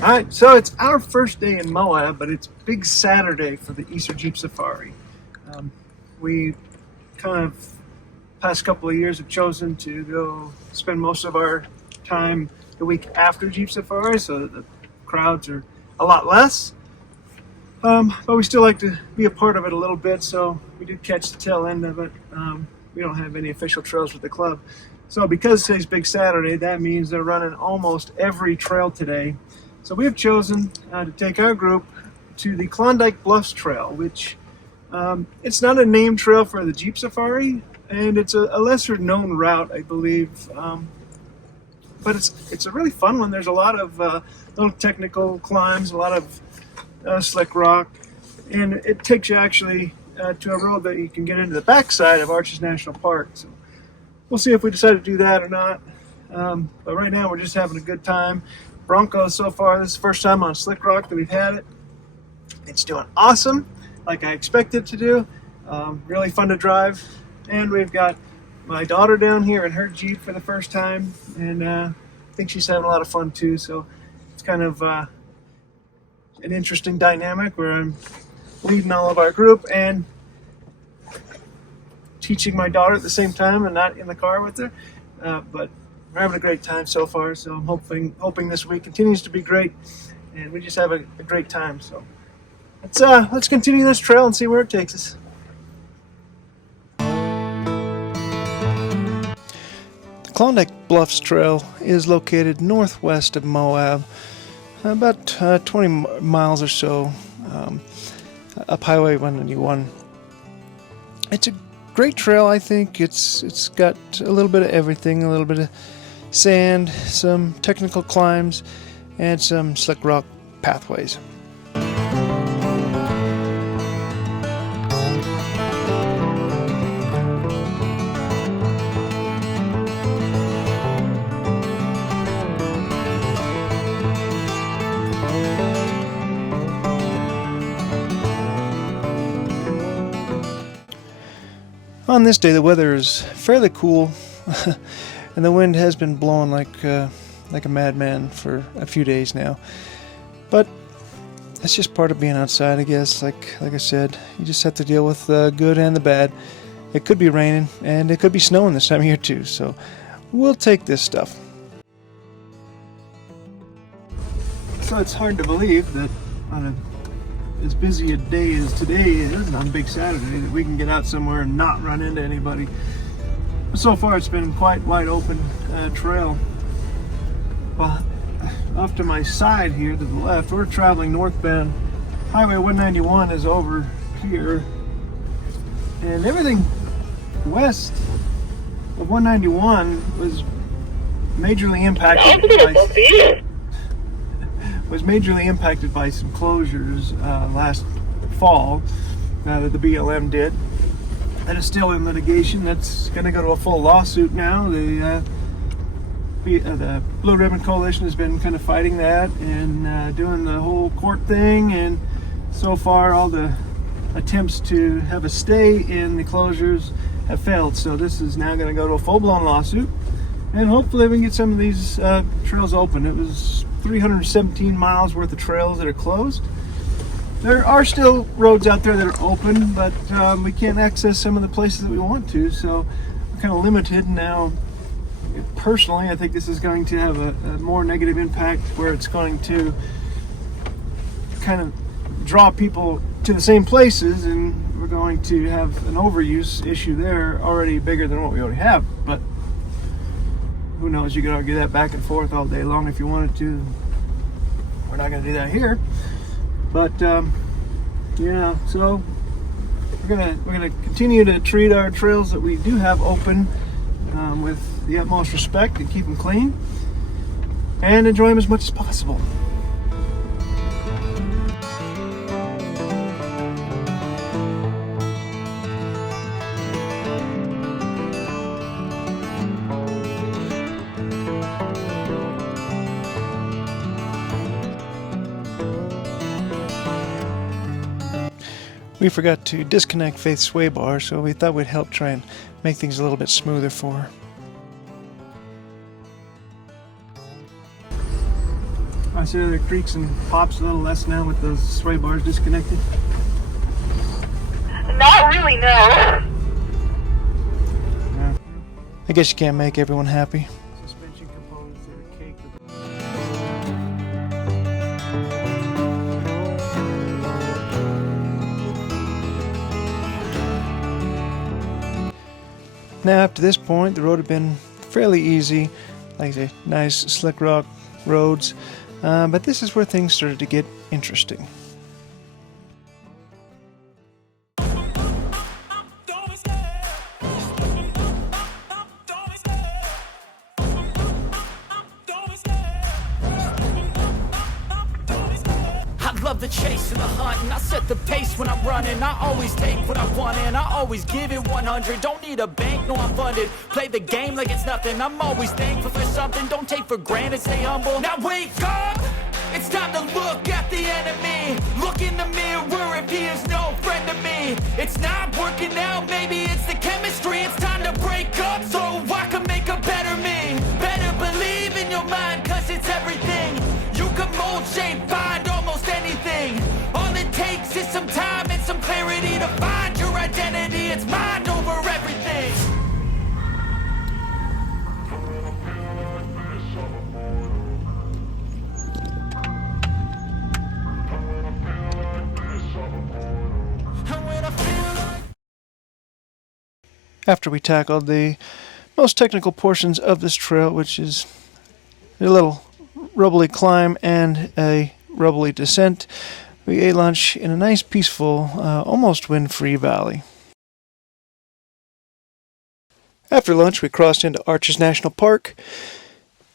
Alright, so it's our first day in Moab, but it's Big Saturday for the Easter Jeep Safari. We kind of, past couple of years, have chosen to go spend most of our time the week after Jeep Safari, so that the crowds are a lot less. But we still like to be a part of it a little bit, so we did catch the tail end of it. We don't have any official trails with the club. So because today's Big Saturday, that means they're running almost every trail today. So we have chosen to take our group to the Klondike Bluffs Trail, which it's not a named trail for the Jeep Safari, and it's a lesser known route, I believe. But it's a really fun one. There's a lot of little technical climbs, a lot of slick rock, and it takes you actually to a road that you can get into the backside of Arches National Park. So we'll see if we decide to do that or not. But right now we're just having a good time. Broncos so far, this is the first time on slick rock that we've had it. It's doing awesome, like I expected to do. Really fun to drive. And we've got my daughter down here in her Jeep for the first time, and I think she's having a lot of fun too. So it's kind of an interesting dynamic where I'm leading all of our group and teaching my daughter at the same time and not in the car with her. But we're having a great time so far, so I'm hoping this week continues to be great, and we just have a great time. So let's continue this trail and see where it takes us. The Klondike Bluffs Trail is located northwest of Moab, about 20 miles or so up Highway 191. It's a great trail, I think. It's got a little bit of everything, a little bit of sand, some technical climbs, and some slick rock pathways. On this day, the weather is fairly cool, and the wind has been blowing like a madman for a few days now. But that's just part of being outside, I guess. Like I said, you just have to deal with the good and the bad. It could be raining, and it could be snowing this time of year too. So we'll take this stuff. So it's hard to believe that on as busy a day as today is on Big Saturday that we can get out somewhere and not run into anybody. But so far it's been quite wide open trail. Well, off to my side here to the left, we're traveling northbound. Highway 191 is over here, and everything west of 191 was majorly impacted by some closures last fall that the BLM did. That is still in litigation. That's going to go to a full lawsuit now. The Blue Ribbon Coalition has been kind of fighting that and doing the whole court thing, and so far all the attempts to have a stay in the closures have failed. So this is now going to go to a full-blown lawsuit, and hopefully we can get some of these trails open. It was 317 miles worth of trails that are closed. There are still roads out there that are open, but we can't access some of the places that we want to, so we're kind of limited now. Personally, I think this is going to have a more negative impact, where it's going to kind of draw people to the same places, and we're going to have an overuse issue there already bigger than what we already have. But who knows, you could argue that back and forth all day long if you wanted to. We're not going to do that here. But yeah, so we're gonna continue to treat our trails that we do have open with the utmost respect and keep them clean and enjoy them as much as possible. We forgot to disconnect Faith's sway bar, so we thought we'd help try and make things a little bit smoother for her. I see the creaks and pops a little less now with those sway bars disconnected. Not really, no. Yeah. I guess you can't make everyone happy. Suspension components that are caked with. Now, up to this point, the road had been fairly easy, like the nice slick rock roads, but this is where things started to get interesting. Love the chase and the hunt, and I set the pace when I'm running. I always take what I want and I always give it 100. Don't need a bank, no, I'm funded. Play the game like it's nothing. I'm always thankful for something. Don't take for granted, stay humble. Now wake up, it's time to look at the enemy. Look in the mirror if he is no friend to me. It's not working out, maybe it's the chemistry. It's time to break up so I can make a better me. Better believe in your mind, cause it's everything. You can mold, shape, find almost anything. All it takes is some time and some clarity to find your identity. It's mind over everything. After we tackled the most technical portions of this trail, which is a little rubbly climb and a rubbly descent, we ate lunch in a nice, peaceful, almost wind-free valley. After lunch, we crossed into Arches National Park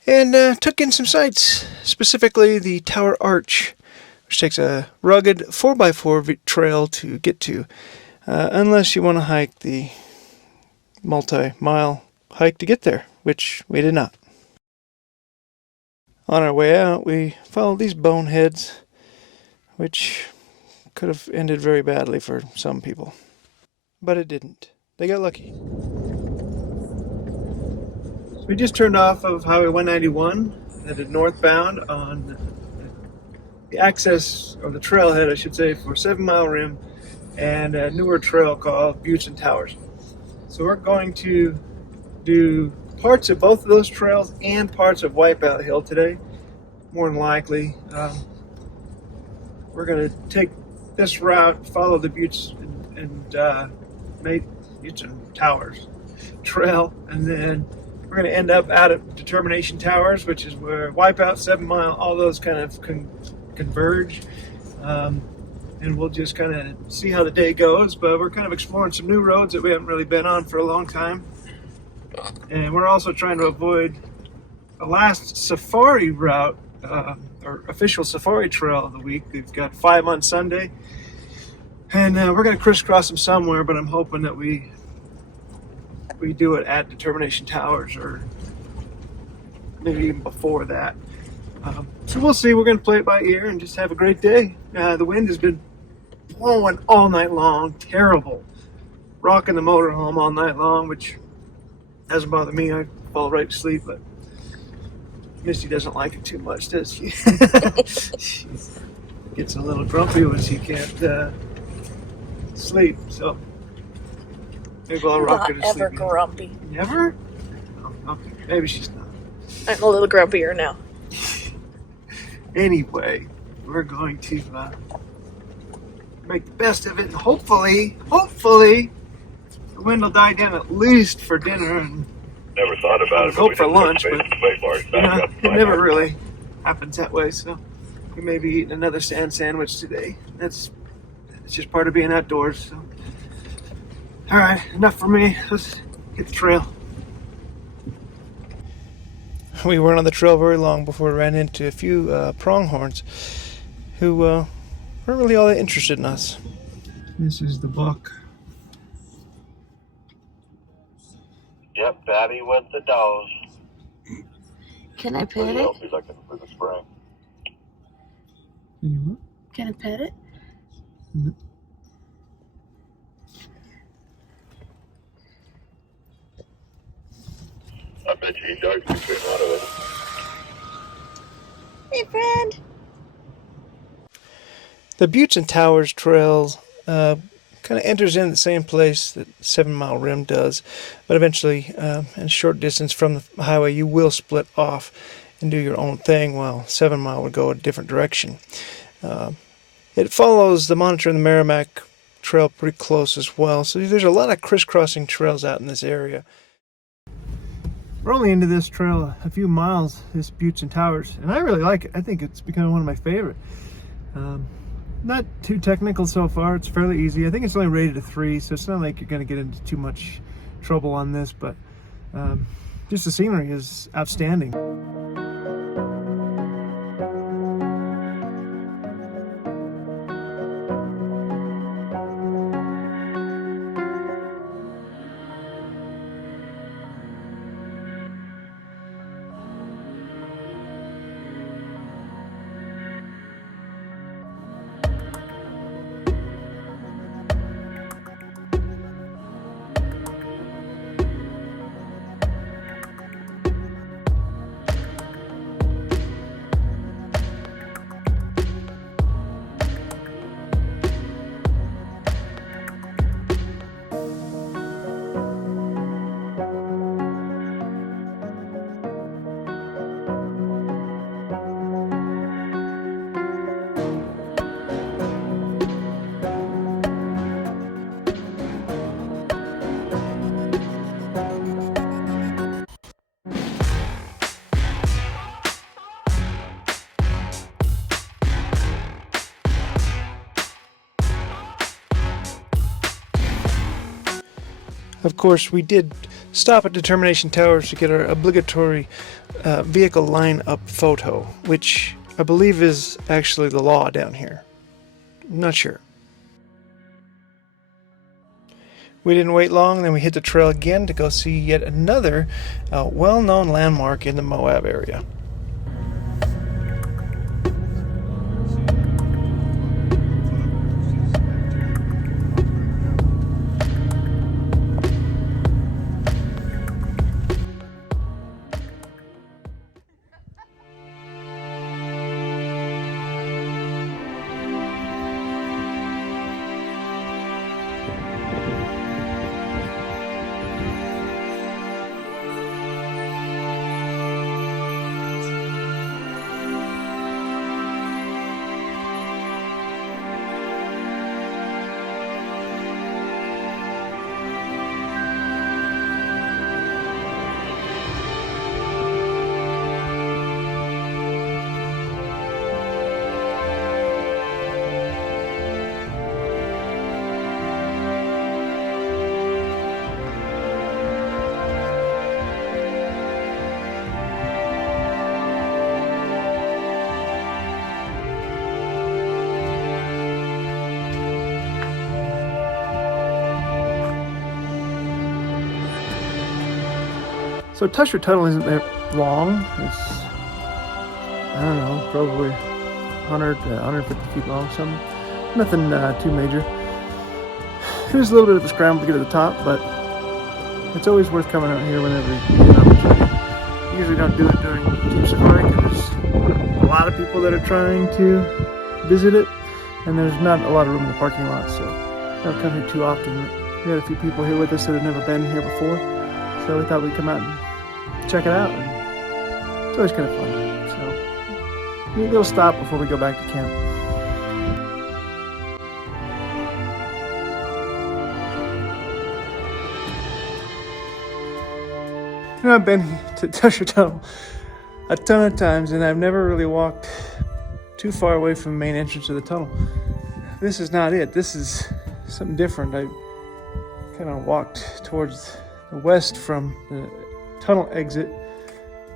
and took in some sights, specifically the Tower Arch, which takes a rugged 4x4 trail to get to, unless you want to hike the multi-mile hike to get there, which we did not. On our way out, we followed these boneheads, which could have ended very badly for some people. But it didn't. They got lucky. We just turned off of Highway 191, headed northbound on the access, or the trailhead, I should say, for 7 Mile Rim and a newer trail called Buttes and Towers. So we're going to do parts of both of those trails and parts of Wipeout Hill today, more than likely. We're going to take this route, follow the Buttes and Towers trail, and then we're going to end up out at Determination Towers, which is where Wipeout, 7 Mile, all those kind of converge. And we'll just kind of see how the day goes, but we're kind of exploring some new roads that we haven't really been on for a long time. And we're also trying to avoid the last safari route, or official safari trail of the week. We've got 5 on Sunday, and we're going to crisscross them somewhere, but I'm hoping that we do it at Determination Towers, or maybe even before that. So we'll see. We're going to play it by ear and just have a great day. The wind has been blowing all night long, terrible. Rocking the motorhome all night long, which doesn't bother me. I fall right to sleep, but Misty doesn't like it too much, does she? She gets a little grumpy when she can't sleep, so maybe I'll rock her to sleep. Not ever grumpy. Never? Oh, okay, maybe she's not. I'm a little grumpier now. Anyway, we're going to make the best of it, and hopefully, the wind will die down at least for dinner, and never thought about it. Hope for lunch, but it never really happens that way. So we may be eating another sand sandwich today. It's just part of being outdoors. So, all right, enough for me. Let's hit the trail. We weren't on the trail very long before we ran into a few pronghorns who weren't really all that interested in us. This is the buck. Yep, Daddy with the does. Can I pet it? I'll be looking for the spring. Can I pet it? Mm-hmm. I bet you he dug the shit out of it. Hey, friend. The Buttes and Towers Trail kind of enters in the same place that 7 Mile Rim does, but eventually, in a short distance from the highway, you will split off and do your own thing, while 7 Mile would go a different direction. It follows the Monitor and the Merrimack Trail pretty close as well, so there's a lot of crisscrossing trails out in this area. We're only into this trail a few miles, this Buttes and Towers, and I really like it. I think it's become one of my favorite. Not too technical so far. It's fairly easy. I think it's only rated a 3, so it's not like you're going to get into too much trouble on this, but just the scenery is outstanding. Of course, we did stop at Determination Towers to get our obligatory vehicle line-up photo, which I believe is actually the law down here. I'm not sure. We didn't wait long, then we hit the trail again to go see yet another well-known landmark in the Moab area. So Tusher Tunnel isn't that long. It's, I don't know, probably 100 to 150 feet long, something. Nothing too major. It was a little bit of a scramble to get to the top, but it's always worth coming out here whenever you get an opportunity. You usually don't do it during Jeep Safari because there's a lot of people that are trying to visit it, and there's not a lot of room in the parking lot, so I don't come here too often. We had a few people here with us that had never been here before, so we thought we'd come out and check it out. And it's always kind of fun. So a little stop before we go back to camp. You know, I've been to Tusher Tunnel a ton of times, and I've never really walked too far away from the main entrance of the tunnel. This is not it. This is something different. I kind of walked towards the west from the tunnel exit,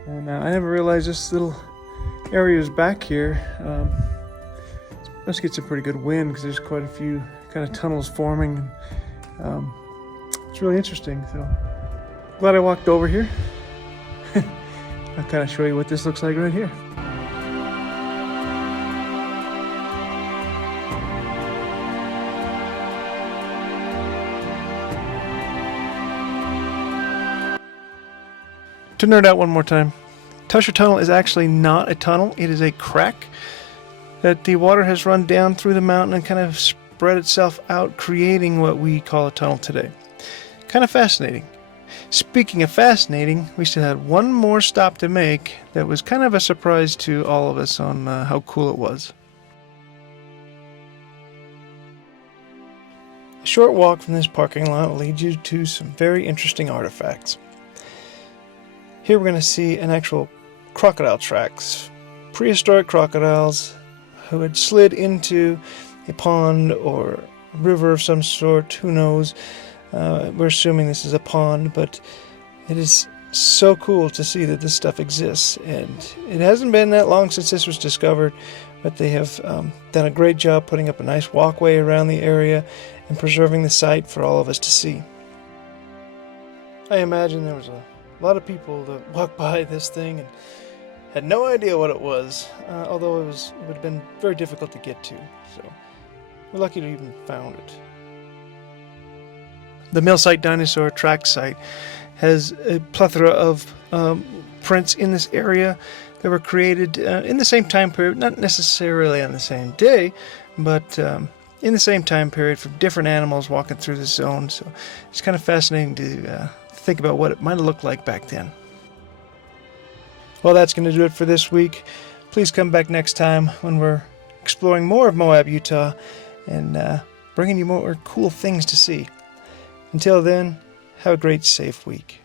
and I never realized this little area is back here. Must get some pretty good wind because there's quite a few kind of tunnels forming. It's really interesting. So glad I walked over here. I'll kind of show you what this looks like right here. To nerd out one more time, Tusher Tunnel is actually not a tunnel. It is a crack that the water has run down through the mountain and kind of spread itself out, creating what we call a tunnel today. Kind of fascinating. Speaking of fascinating, we still had one more stop to make that was kind of a surprise to all of us on how cool it was. A short walk from this parking lot will lead you to some very interesting artifacts. Here we're going to see an actual crocodile tracks. Prehistoric crocodiles who had slid into a pond or a river of some sort, who knows. We're assuming this is a pond, but it is so cool to see that this stuff exists. And it hasn't been that long since this was discovered, but they have done a great job putting up a nice walkway around the area and preserving the site for all of us to see. I imagine there was a lot of people that walked by this thing and had no idea what it was, although it would have been very difficult to get to. So we're lucky to even found it. The Millsite Dinosaur Track Site has a plethora of prints in this area that were created in the same time period, not necessarily on the same day, but in the same time period from different animals walking through the zone. So it's kind of fascinating to think about what it might have looked like back then. Well, that's going to do it for this week. Please come back next time when we're exploring more of Moab, Utah, and bringing you more cool things to see. Until then, have a great, safe week.